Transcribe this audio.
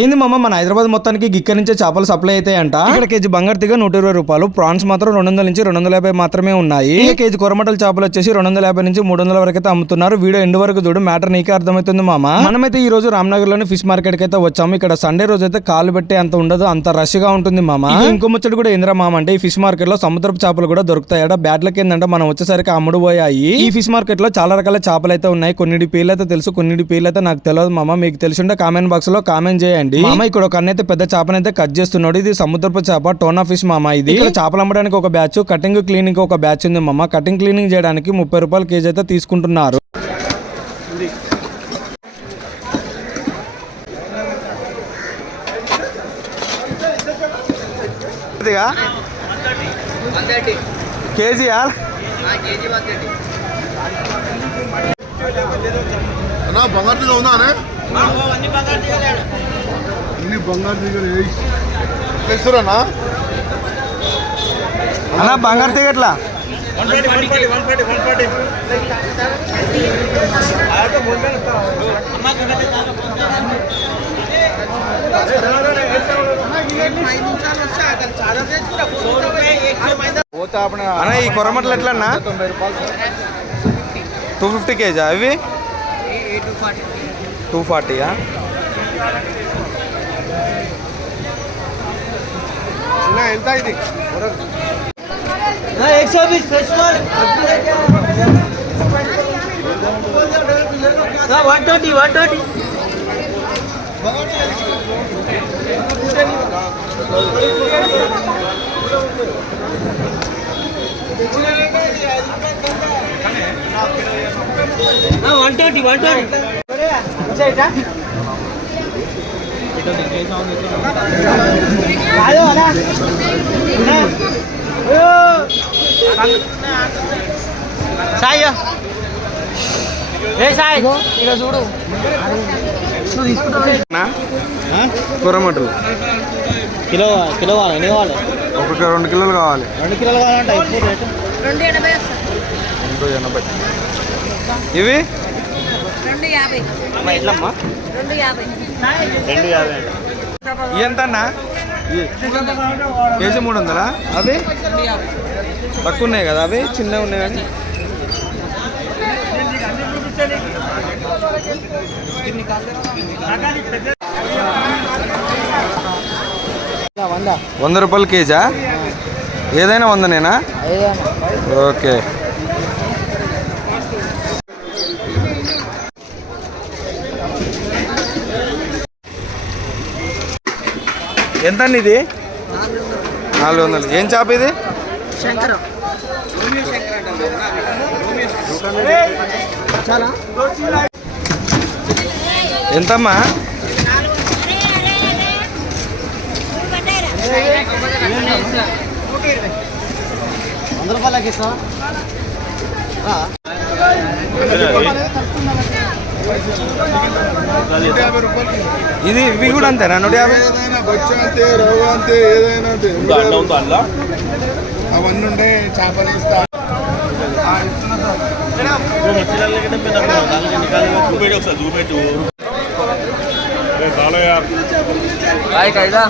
ఏంది మామ మన హైదరాబాద్ మొత్తానికి గిక్క నుంచే చేపలు సప్లై అవుతాయంట ఇక్కడ కేజీ బంగారు తీగ నూట ఇరవై రూపాయలు. ప్రాన్స్ మాత్రం రెండు వందల నుంచి రెండు వందల యాభై మాత్రమే ఉన్నాయి. కేజీ కొరమటల చేపలు వచ్చేసి రెండు వందల యాభై నుంచి మూడు వందల వరకు అయితే అమ్ముతున్నారు. వీడియో ఎండ్ వరకు చూడు మ్యాటర్ నీకే అర్థమవుతుంది మామ. మనమైతే ఈ రోజు రామ్నగర్లోని ఫిష్ మార్కెట్కి అయితే వచ్చాము. ఇక్కడ సండే రోజు అయితే కాలు పెట్టే అంత ఉండదు అంత రష్గా ఉంటుంది మామ. ఇక ముచ్చట కూడా ఏంద్రా మామ అంటే ఈ ఫిష్ మార్కెట్లో సముద్రపు చేపలు కూడా దొరుకుతాయట. బ్యాట్లకి ఏంటంటే మనం వచ్చేసరికి అమ్ముడు పోయాయి. ఈ ఫిష్ మార్కెట్లో చాలా రకాల చేపలు అయితే ఉన్నాయి. కొన్నిటి పేర్లు అయితే తెలుసు కొన్నిటి పేర్లు అయితే నాకు తెలియదు మామ. మీకు తెలిసింటే కామెంట్ బాక్స్లో కామెంట్ చేయండి. మామ ఇక్కడ ఒక అన్నైతే పెద్ద చేపనైతే కట్ చేస్తున్నాడు. ఇది సముద్రపు చేప టోనా ఫిష్ మామ ఇది. ఇక్కడ చేపలు అమ్మడానికి ఒక బ్యాచ్ కటింగ్ క్లీనింగ్ ఒక బ్యాచ్ ఉంది మామ. కటింగ్ క్లీనింగ్ చేయడానికి ముప్పై రూపాయలు కేజీ అయితే తీసుకుంటున్నారు. కేజీ అన్నా బంగారు ఉందా అనే అన్ని బంగారు దిగలు తెస్తురన్నా అన్న బంగారు తీగట్లా అన్న ఈ కొరమట్లు ఎట్లా అన్న టూ ఫిఫ్టీ కేజా అవి టూ ఫార్టీయా ના એમ થાય નહીં એકસો વીસ festival one twenty one twenty one twenty Sai ఏ సాయి ఇక్కడ చూడు నువ్వు తీసుకుంటావు కొరమటలు కిలో కిలో కావాలి ఎన్ని కావాలి ఒక రెండు కిలోలు కావాలి రెండు కిలోలు కావాలంటే రెండు ఎనభై ఇవి రెండు యాభై. ఎట్లమ్మా? రెండు యాభై. రెండు యాభై. ఎంత అన్నా కేజీ మూడు వందలా? అవి? తక్కువ ఉన్నాయి కదా అవి? చిన్నవి ఉన్నాయి? కానీ వంద వంద రూపాయలు కేజా ఏదైనా వందనేనా? ఓకే. ఎంత అండి ఇది? నాలుగు వందలు. ఏం చేప ఇది? చాలా ఎంతమ్మా? వంద రూపాయలకి రూపాయలు ఇది ఇవి కూడా అంతేనా? నూట యాభై? ఏదైనా బొచ్చ అంతే రవ్వ అంతే ఏదైనా అంతే. అవన్నీ ఉండే చేపలు ఇస్తా కాయదా